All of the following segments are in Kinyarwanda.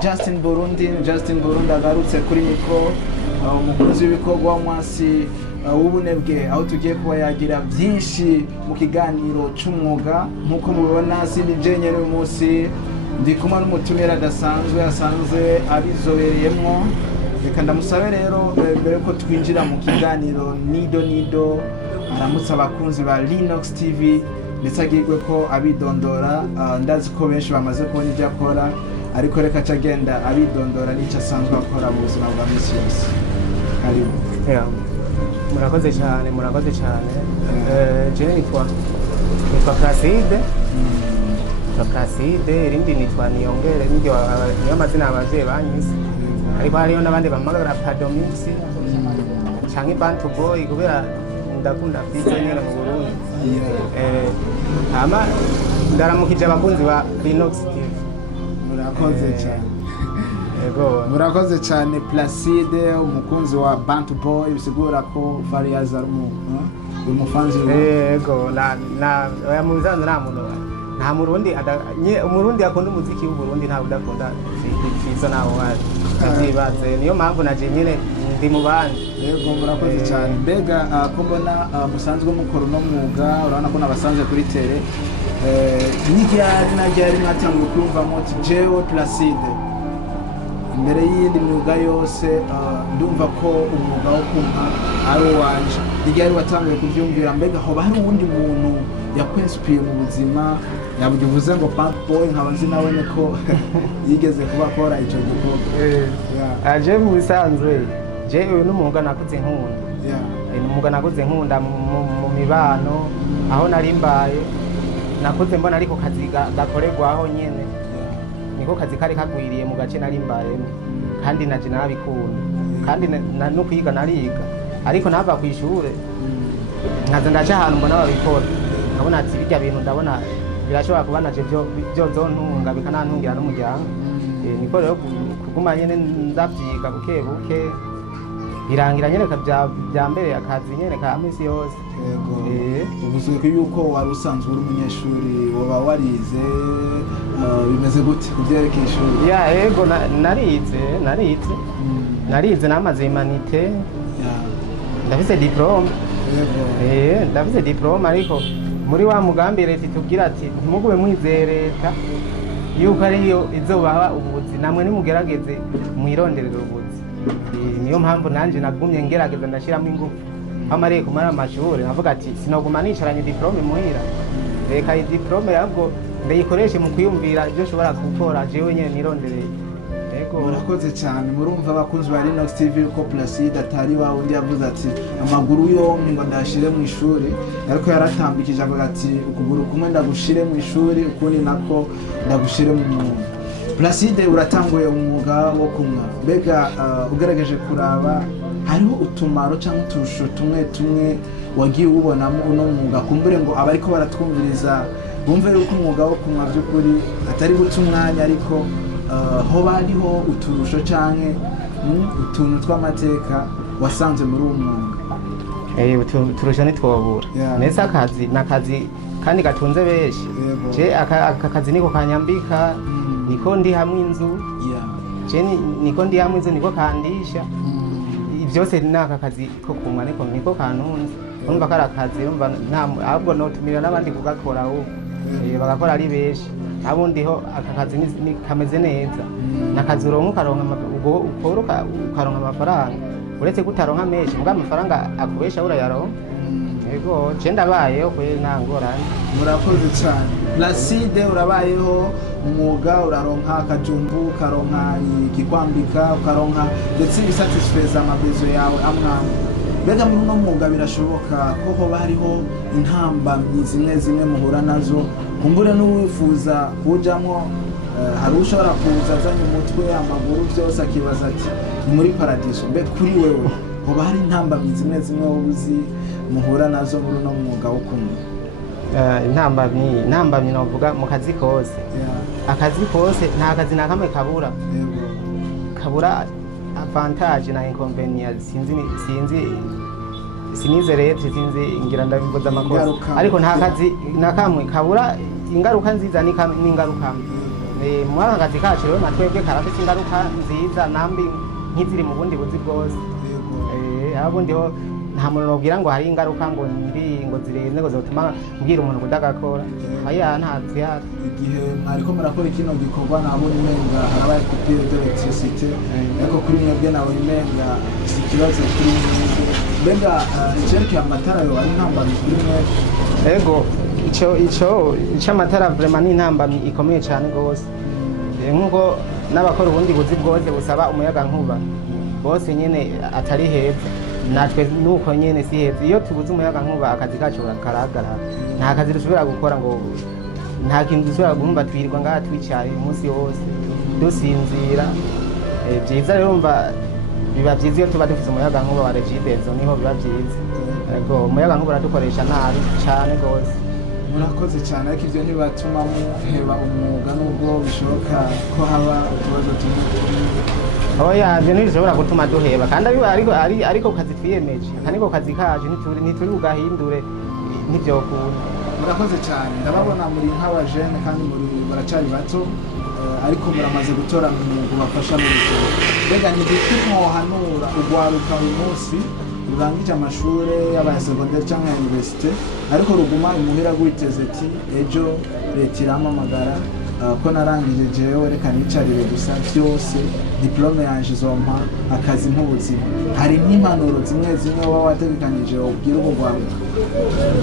Justin Burundi agarutse kuri mikro umukozi w'ibikorwa mwasi w'ubunebwe aho tugiye kuba yagira byinshi mu kiganiro c'umwuga nkuko mubibona sindi jenyene uyu munsi ndi kumwe n'umutumira asanzwe abizobereyemwo. Reka ndamusabe rero mbere ko twinjira mu kiganiro nido aramutse abakunzi ba Linox TV ndetse agirwe ko abidondora. Ndazi ko benshi bamaze kubona ibyo akora, ariko reka cagenda abidondora n'icyo asanzwe akora mu buzima bwa misi yose. Karibu. Murakoze cyane. Je nitwa Placide, irindi nitwa Niyongere, niyo amazina y'abavyeyi banyise. Ariko hariyo n'abandi bamagara Padomisi canke Bantu Boy kubera ndakunda pizza nyene mu Burundi. Ama ndaramukije abakunzi ba Linox Tv. Murakoze cyane Placide, umukunzi wa Bantu Boy, bisigura ko Fariaz umufanzi yego na muzanze nta Murundi akunda umuziki w'u Burundi nta udakunda pizza naho waje. Atibaze niyo mpamvu naje nyene ndi mu bandi. Yego murakoze cyane. Mbega ko mbona musanzwe mukora no mwuga, urabona ko nabasanze kuri tele n'iryari mwatangiye kumva muti jewe Placide imbere y'indi myuga yose ndumva ko umwuga wo kumpa ari uwanje. N'iryari watangiye kuvyumvira, mbega hoba hari uwundi muntu yakwenspiye mu buzima yabuvuze ngo Bantu Boy nkaba nzi nawe ko yigeze kuba akora ico gikorwa? Aje mu bisanzwe uyu n'umwuga nakuze nkunda. N'umwuga nakuze nkunda mu mibano aho nari mbaye nakuze mbona ariko kazi gakorerwaho nyene niko kazi kari kagwiriye mu gace nari mbayemo, kandi naje nabikunda kandi no kwiga nariga, ariko nava ku ishure nkaza ndaca ahantu mbona babikora nkabona ati birya bintu ndabona birashobora kuba naje byozontunga bikanantungira n'umuryango. Niko rero kuguma nyene ndavyiga buke birangira nyene bya mbere akazi nyene ka misi yose. Uvuze ko yuko wari usanzwe uri umunyeshuri, waba warize bimeze gute kuvyerekeye ishuri? Yego narize namaze humanite, ndafise diplome. Ndafise diplome, ariko muri wa mugambi leta itubwira ati ntimugube mwizeye leta yuko ariyo izobaha ubuzi, namwe nimugerageze mwironderera ubuzi. Niyo mpamvu nanje nagumye ngerageza ndashiramo ingufu amariye kumara amashuri, navuga ati sinoguma nicaranye diplome muhira, reka iyi diplome yabwo ndayikoreshe mu kwiyumvira ibyo nshobora gukora jewe nyene nirondereye. Murakoze cyane. Murumva abakunzi ba Linox TV ko Placide atari wa wundi yavuze ati amaguru yompi ngo ndashire mu ishuri, ariko yaratambikije avuga ati ukuguru kumwe ndagushire mu ishuri, ukundi nako ndagushire mu mwuga. Placide, uratanguye umwuga wo kumwa, mbega ugerageje kuraba hariho utumaro cyangwa uturusho tumwe wagiye ubonamo uno mwuga, kumbure ngo abariko baratwumviriza bumve yuko umwuga wo kumwa by'ukuri atari guta umwanya, ariko hoba hariho uturusho canke utuntu tw'amateka wasanze muri uwo mwuga? Uturusho ntitwobura. Nese akazi nakazi kandi gatunze benshi. Je aka kazi niko kanyambika, niko ndi hamwe inzu, niko ndi hamwe inzu, niko kandisha. Byose ni aka kazi ko kumwa niko kantunze. Urumva ko ari akazi, urumva ahubwo notumira n'abandi kugakora aho bagakora ari benshi. Abundiho aka kazi ni kameze neza, nakazi uronka ukaronka amafaranga, uretse gutaronka menshi muga amafaranga akubesha urayaronka. Yego je ndabayeho kwe nangorane. Murakoze cyane. Placide, urabayeho umwuga, uraronka akajumbu, ukaronka ikikwambika, ukaronka ndetse bisatisfeza amabezo yawe amwamwe. Mbega muri uno mwuga birashoboka ko hoba hariho intambamyi zimwe muhura nazo, kumbure n'uwifuza kujamwo hari ushobora kuza azanye umutwe amaguru byose akibaza ati ni muri paradiso? Mbe kuri wewe hoba hari intambamyi zimwe uzi muhura nazo muri uno mwuga wo kumwa? Intambamyi novuga mu kazi kose. Akazi kose nta kazi na kamwe kabura avantage na inconvenience. Sinize leta sinzi ngira ndabivuza amakosa, ariko nta kazi na kamwe kabura ingaruka nziza n'ingaruka mbi. muri aka kazi kacu rero natwebwe karafite ingaruka nziza nambi nk'iziri mu bundi buzi bwose abundi ho nta muntu nobwira ngo hari ingaruka ngo mbi ngo zirenze ngo zotuma mbwira umuntu kudagakora aya nta zihari. Igihe mwariko murakora kino gikorwa nabonye umenga harabaye coupure d'electricité ariko kuri mwebwe nawe umenga si ikibazo kuri mwebwe mbega icyo amatara yo ari ntambamyi kuri mwebwe? Ego icyo amatara vraiment ni intambamyi ikomeye cyane rwose nk'uko n'abakora ubundi buzi bwose busaba umuyaga nkuba bose nyine atari heza natwe nuko nyene si heza. Iyo tubuze umuyaga nkuba akazi kacu karahagarara, nta kazi dushobora gukora ngo nta kintu dushobora guhumba twirirwa ngaha twicaye umunsi wose dusinzira. Byiza rero mba biba byiza iyo tuba dufite umuyaga nkuba wa regidezo niho biba byiza. Ariko umuyaga nkuba uradukoresha nabi cyane rwose. Murakoze cyane ariko ibyo ntibatuma muheba umwuga nubwo bishoboka ko haba utubazo tumwe. Oya ibyo ntibishobora gutuma duheba kandi ariko kazi twiyemeje kandi ko kazi kaje ntituri bugahindure ntibyokunda. Murakoze cyane ndababona muri nk'abajene kandi muri baracari bato ariko muramaze gutora umwuga ubafasha mu buzima. Mbega ni iki mwohanura ugwaruka uyu munsi rurangije amashuri y'aba secondaire cyangwa université ariko ruguma imuhira gwiteze ati ejo leta iramamagara ko narangije jewe reka nicarire gusa byose diplome yanje izompa akazi nk'ubuzima? Hari n'impanuro zimwe waba wategekanije ubwira ubwo rwaruka?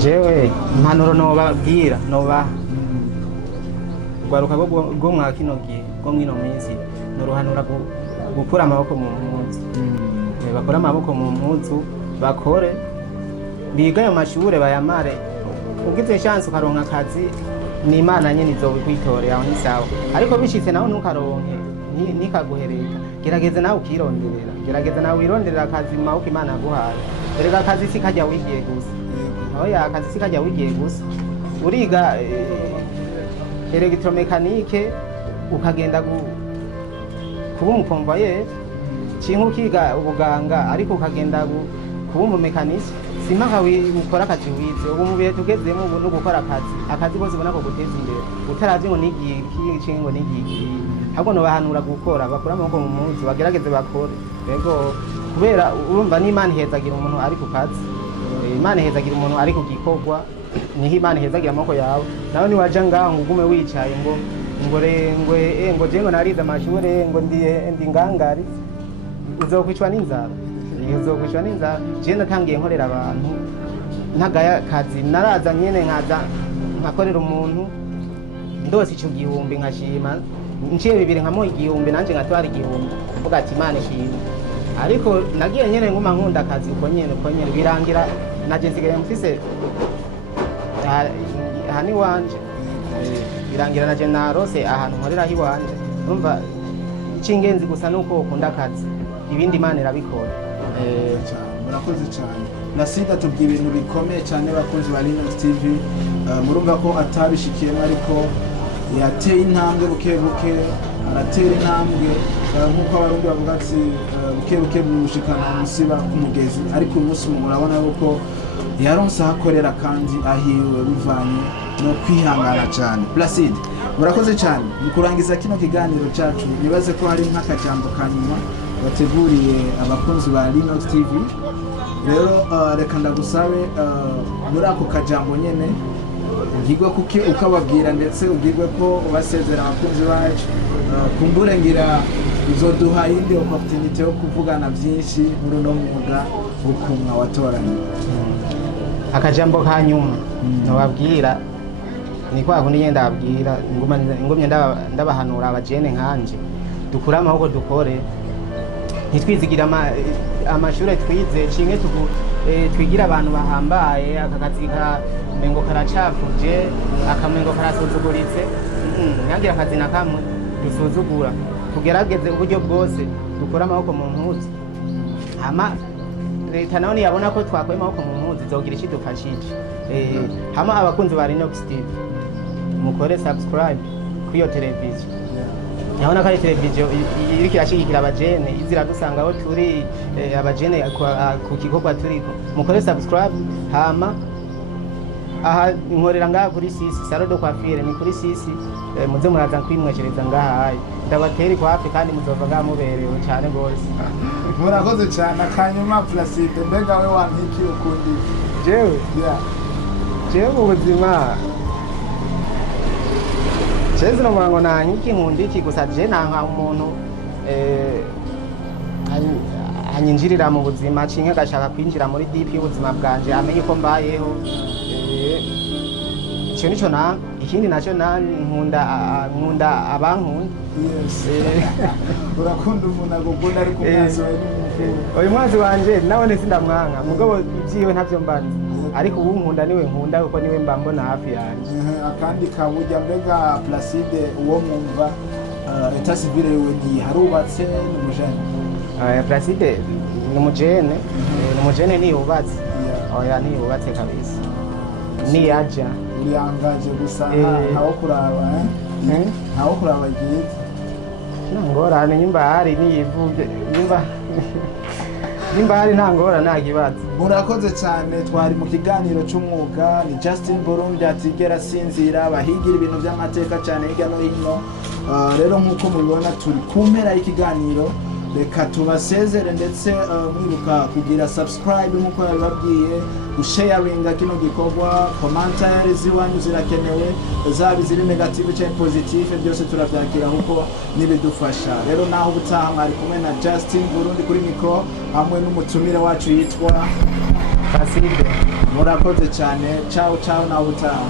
Jewe impanuro nobabwira rwaruka rwo mwa kino gihe rwo mwino minsi noruhanura gukura amaboko mu mpuzu. Bakora amaboko mu mpuzu bakore biga ayo mashure bayamare. Ugize chance ukaronka akazi ni Imana nyene izobikwitorera aho nisawa, ariko bishitse naho ntukaronke nikaguhereka gerageza nawe ukironderera, gerageza nawe wironderera akazi mu maboko Imana yaguhaye. Erega akazi si kajya wigiye gusa, oya akazi si kajya wigiye gusa. Uriga electromekanike ukagenda kuba umukomvaye cyangwa ukiga ubuganga ariko ukagenda kuba umumekanisi simpaka ukora akazi wize. Ubu mu bihe tugezemo ubu no gukora akazi bose ubona ko guteza imbere utaravye ngo nigiye iki cyangwa ngo nigiye ahubwo no bahanura gukora bakora amaboko mu munsi bagerageze bakore. Yego kubera urumva n'Imana ihezagira umuntu ari ku kazi, Imana ihezagira umuntu ari ku gikorwa, niho Imana ihezagira amaboko yawe. Nawe niwaja ngaho ngugume wicaye ngo jengo narize amashure ngo ndi ngangari uzokwicwa n'inzara. Je natangiye nkorera abantu ntagaya kazi naraza nyene nkakorera umuntu ndose ico gihumbi nkashima nciye bibiri nkamuha igihumbi nanje ngatwara igihumbi mvuga ati Imana ishimwe. Ariko nagiye nyene nguma nkunda akazi uko nyene birangira naje nsigaye mfise hani wanje birangira naje narose ahantu nkorera hiwanje. Urumva icingenzi gusa nuko ukunda akazi ibindi Imana irabikora. Murakoze cyane. Nasida tubwiye ibintu bikomeye cyane bakunzi ba Linox TV. Murumva ko atabishikiyemo ariko yateye intambwe buke aratera intambwe nk'uko abarundi bavuga ati buke bushikana musiba kumugezi. Ariko umunsi murabona ko yaronse ahakorera kandi ahiwe bivanye no kwihangana cyane. Placide murakoze cyane mu kurangiza kino kiganiro cyacu. Nibaze ko hari nk'akajambo kanyuma bateguriye abakunzi ba Linox TV. Rero reka ndagusabe muri ako kajambo nyene ugirwe kuki ukababwira ndetse ugirwe ko ubasezera abakunzi bacu kumbure ngira uzoduha indi opportunity yo kuvugana byinshi muri no mwuga ukumwa watoranye. Akajambo kanyuma nobabwira ni kwa kundi nyenda abwira ngumye ndabahanura abajene nkanje dukura amahoko dukore ntitwizigira amashure twize cinge twigira abantu bahambaye. Akakazi mengo karacapuje akamengo karasuzuguritse nyangira akazi na kamwe dusuzugura. Tugerageze uburyo bwose dukora amaboko mu mpuzu hama leta naho niyabona ko twakoye amaboko mu mpuzu izogira ikidufashije. Hama abakunzi ba Linox TV mukore subscribe kwiyo televiziyo. Yabona ko ari televiziyo iriko irashigikira abajene izira dusanga aho turi abajene ku kikorwa turiko. Mukore subscribe hama aha nkorera ngaha kuri sisi salon de coiffure ni kuri sisi muze muraza kwimweshereza ngaha ndabatera iko hafi kandi muzova ngaha muberewe cyane gose murakoze cyane akanyuma Placide mbega we wampiki ukundi jewe jewe mu buzima cheze no murango na nkiki nkundi iki gusa je nanka umuntu anyinjirira mu buzima cinke gashaka kwinjira muri deep y'ubuzima bwanje amenye ko mbayeho icyo nico na ikindi naco na nkunda abankunda urakunda umuntu agukunda ariko umwazi wawe uyu mwazi wanje nawe sindamwanka mugabo ibyiwe ntavyo mbanze ariko ubu nkunda niwe nkunda kuko niwe mba mbona hafi yanje akandi kaburya mbega Placide uwo mwumva eta civile yewe ni harubatse n'umujene Placide n'umujene niyubatse oya niyubatse kabisa niyaja uriyangaje gusa ntawo kuraba ntawo kuraba giye ngorane nyimba hari niyivuje nimba hari nta ngora nta kibazo murakoze cyane twari mu kiganiro cy'umwuga ni Justin Burundi atigera sinzira bahigira ibintu by'amateka cyane hirya no hino rero nk'uko mubibona turi ku mpera y'ikiganiro reka tubasezere ndetse mwibuka kugira subscribe nk'uko yabibabwiye gusharinga kino gikorwa commentaire ziwanyu zirakenewe zaba ziri negative cyangwa positive byose turabyakira kuko nibidufasha rero naho ubutaha mwari kumwe na Justin Burundi kuri micro hamwe n'umutumire wacu yitwa Placide murakoze cyane ciao ciao naho ubutaha